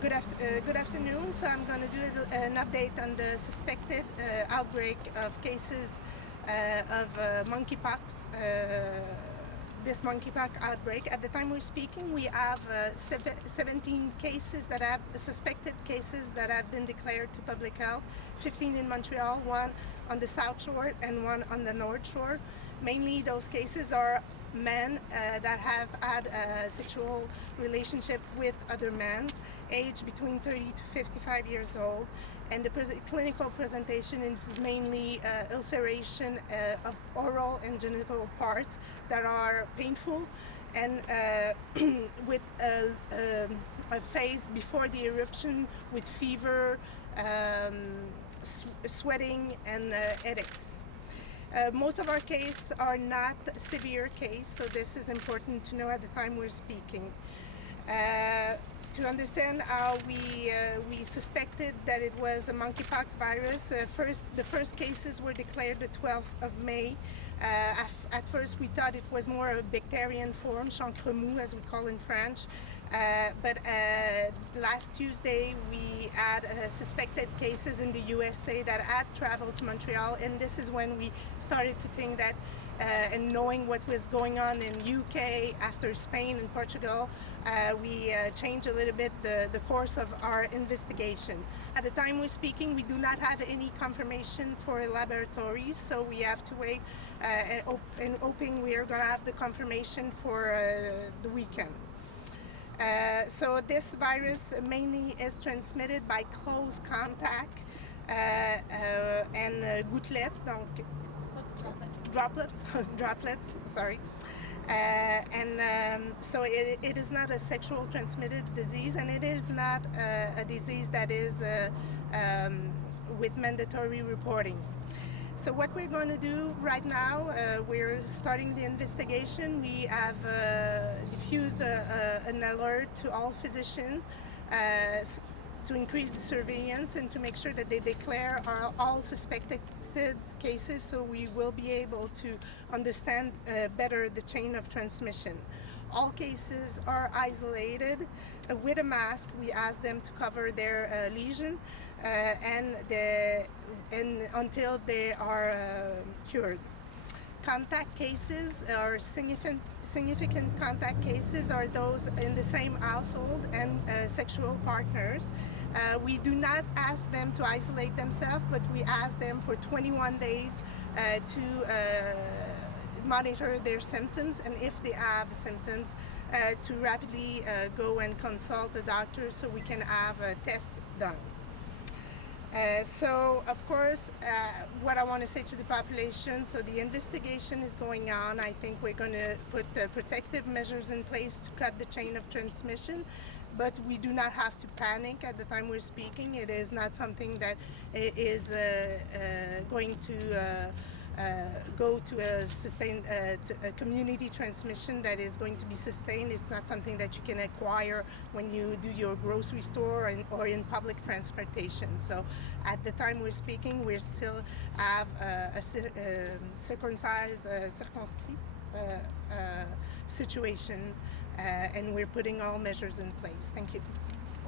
Good afternoon. So I'm going to do an update on the suspected outbreak of cases of monkeypox. This monkeypox outbreak. At the time we're speaking, we have 17 cases that have suspected cases that have been declared to public health. 15 in Montreal, one on the South Shore, and one on the North Shore. Mainly, those cases are men that have had a sexual relationship with other men, aged between 30 to 55 years old, and the clinical presentation is mainly ulceration of oral and genital parts that are painful and with a phase before the eruption with fever, sweating, and headaches. Most of our cases are not severe cases, so this is important to know at the time we're speaking. To understand how we suspected that it was a monkeypox virus, the first cases were declared the 12th of May. At first we thought it was more a bacterian form, chancre mou as we call in French, but last Tuesday we had suspected cases in the USA that had traveled to Montreal, and this is when we started to think that and knowing what was going on in UK after Spain and Portugal, we changed a little bit the course of our investigation. At the time we're speaking, we do not have any confirmation for laboratories, so we have to wait and hoping we are going to have the confirmation for the weekend. So this virus mainly is transmitted by close contact and gouttelettes, donc droplets, sorry. So it is not a sexual transmitted disease, and it is not a disease that is with mandatory reporting. So what we're going to do right now, we're starting the investigation. We have diffused an alert to all physicians to increase the surveillance and to make sure that they declare all suspected cases, so we will be able to understand better the chain of transmission. All cases are isolated with a mask. We ask them to cover their lesion and until they are cured. Contact cases or significant contact cases are those in the same household and sexual partners. We do not ask them to isolate themselves, but we ask them for 21 days to monitor their symptoms, and if they have symptoms, to rapidly go and consult a doctor so we can have a test done. So of course, what I want to say to the population, so the investigation is going on. I think we're going to put protective measures in place to cut the chain of transmission, but we do not have to panic at the time we're speaking. It is not something that is going to go to a sustained a community transmission that is going to be sustained. It's not something that you can acquire when you do your grocery store or in public transportation. So at the time we're speaking, we still have a circumscribed situation, and we're putting all measures in place. Thank you.